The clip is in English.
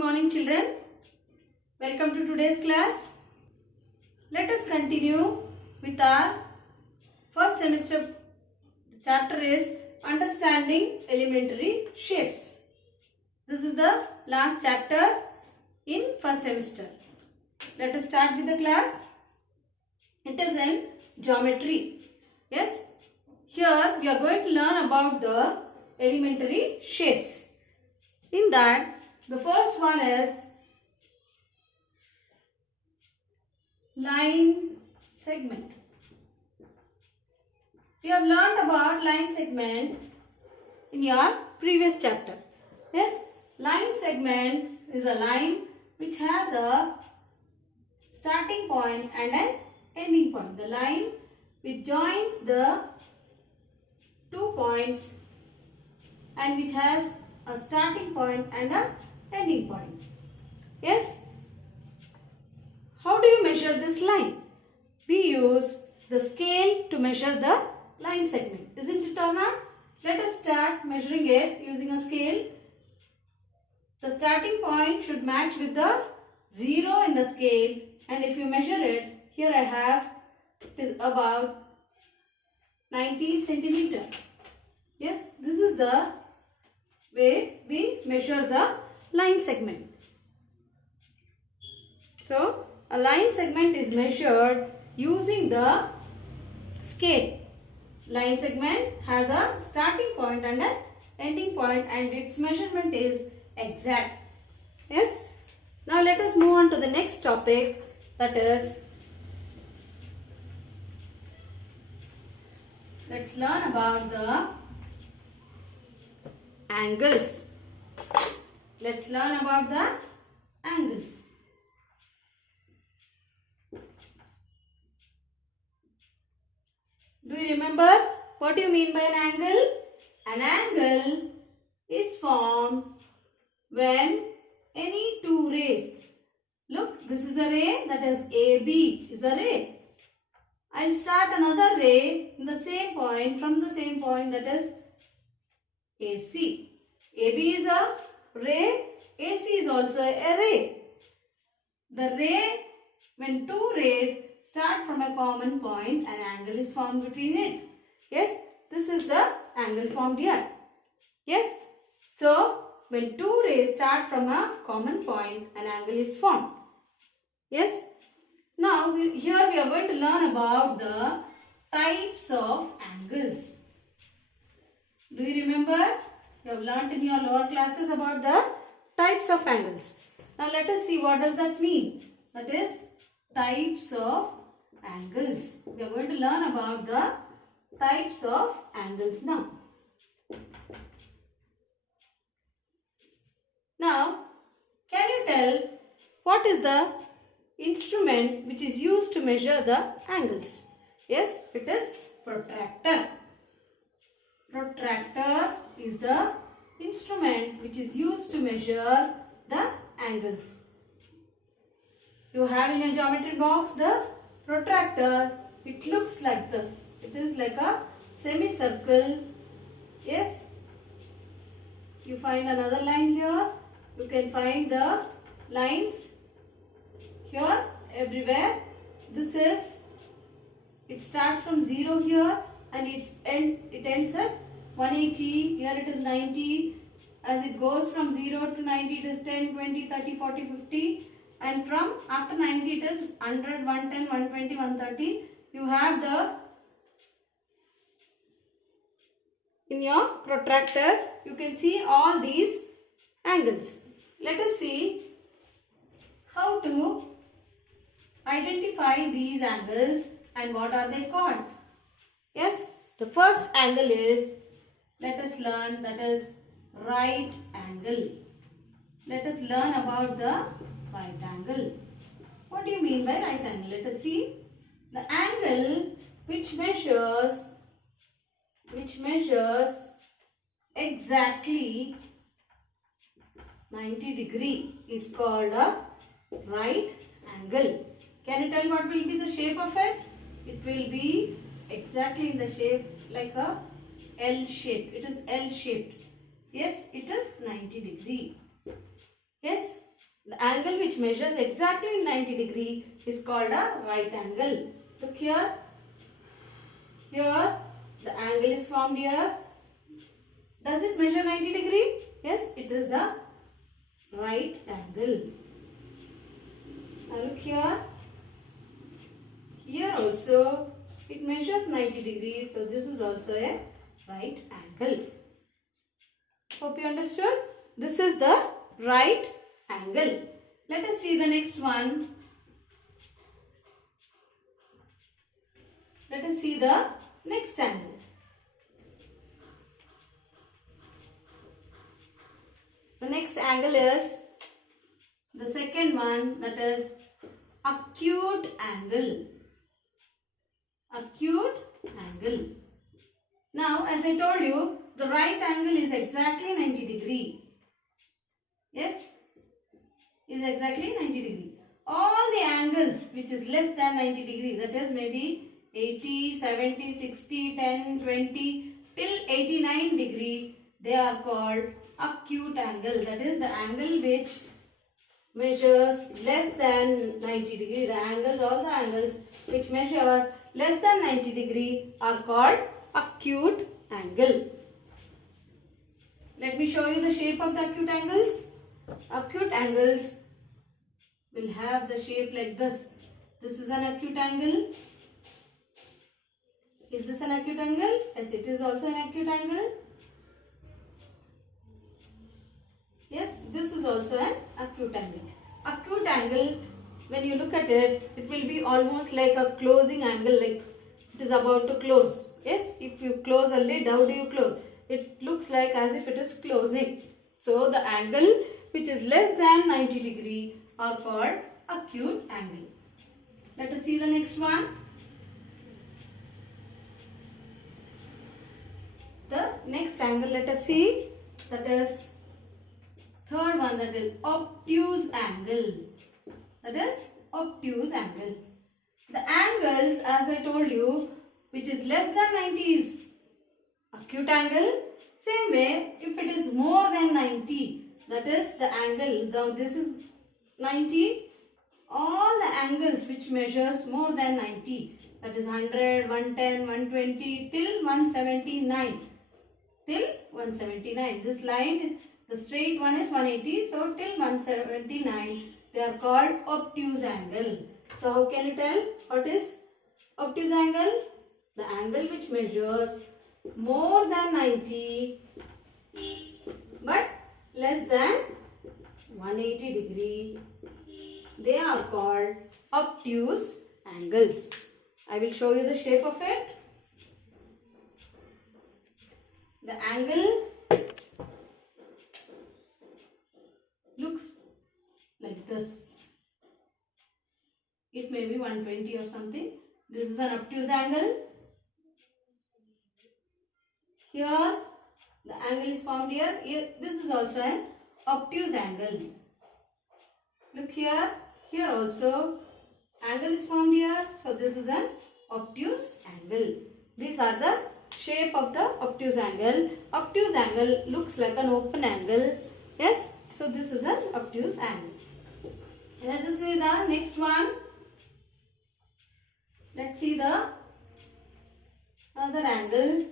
morning children. Welcome to today's class. Let us continue with our first semester. The chapter is Understanding Elementary Shapes. This is the last chapter in first semester. Let us start with the class. It is in geometry. Yes. Here we are going to learn about the elementary shapes. In that, the first one is line segment. We have learned about line segment in your previous chapter. Yes, line segment is a line which has a starting point and an ending point. The line which joins the 2 points and which has a starting point and a ending point. Yes. How do you measure this line? We use the scale to measure the line segment. Isn't it or not? Let us start measuring it using a scale. The starting point should match with the 0 in the scale, and if you measure it, here I have, it is about 19 centimeter. Yes, this is the way we measure the line segment. So, a line segment is measured using the scale. Line segment has a starting point and an ending point, and its measurement is exact. Yes. Now let us move on to the next topic, that is, let's learn about the angles. Let's learn about the angles. Do you remember what do you mean by an angle? An angle is formed when any two rays, look, this is a ray, that is AB is a ray. I will start another ray in the same point, from the same point, that is AC. AB is a ray, AC is also a ray. The ray, when two rays start from a common point, an angle is formed between it. Yes, this is the angle formed here. Yes, so when two rays start from a common point, an angle is formed. Yes, now here we are going to learn about the types of angles. Do you remember? You have learnt in your lower classes about the types of angles. Now let us see what does that mean. That is types of angles. We are going to learn about the types of angles now. Now, can you tell what is the instrument which is used to measure the angles? Yes, it is protractor. Protractor is the instrument which is used to measure the angles. You have in your geometry box the protractor. It looks like this. It is like a semicircle. Yes. You find another line here. You can find the lines here everywhere. This is, it starts from 0 here and it ends at 180. Here it is 90. As it goes from 0 to 90, it is 10, 20, 30, 40, 50. And from after 90, it is 100, 110, 120, 130. You have the, in your protractor, you can see all these angles. Let us see how to identify these angles and what are they called. Yes, the first angle is, let us learn, that is right angle. Let us learn about the right angle. What do you mean by right angle? Let us see. The angle which measures exactly 90 degree is called a right angle. Can you tell what will be the shape of it? It will be exactly in the shape like a L shape. It is L shaped. Yes, it is 90 degree. Yes, The angle which measures exactly 90 degree is called a right angle. Look here. Here the angle is formed here. Does it measure 90 degree? Yes, it is a right angle. Now look here. Here also it measures 90 degrees. So this is also a right angle. Hope you understood. This is the right angle. Let us see the next one. Let us see the next angle. The next angle is the second one, that is acute angle. Acute angle. Now, as I told you, the right angle is exactly 90 degree. Yes, is exactly 90 degree. All the angles which is less than 90 degree, that is maybe 80, 70, 60, 10, 20 till 89 degree, they are called acute angle. That is the angle which measures less than 90 degree. The angles, all the angles which measures less than 90 degree are called acute angle. Let me show you the shape of the acute angles. Acute angles will have the shape like this. This is an acute angle. Is this an acute angle? Yes, it is also an acute angle. Yes, this is also an acute angle. Acute angle, when you look at it, it will be almost like a closing angle, like it is about to close. Yes, if you close a lid, how do you close? It looks like as if it is closing. So, the angle which is less than 90 degree are called acute angle. Let us see the next one. The next angle, let us see, that is third one, that is obtuse angle. That is obtuse angle. The angles, as I told you, which is less than 90 is acute angle. Same way, if it is more than 90, that is the angle, now this is 90, all the angles which measures more than 90, that is 100, 110, 120 till 179. Till 179. This line, the straight one is 180, so till 179 they are called obtuse angle. So how can you tell what is obtuse angle? The angle which measures more than 90 but less than 180 degree. They are called obtuse angles. I will show you the shape of it. The angle looks like this. It may be 120 or something. This is an obtuse angle. Here the angle is formed here. This is also an obtuse angle. Look here. Here also angle is formed here. So this is an obtuse angle. These are the shape of the obtuse angle. Obtuse angle looks like an open angle. Yes. So this is an obtuse angle. Let us see the next one. Let's see the other angle.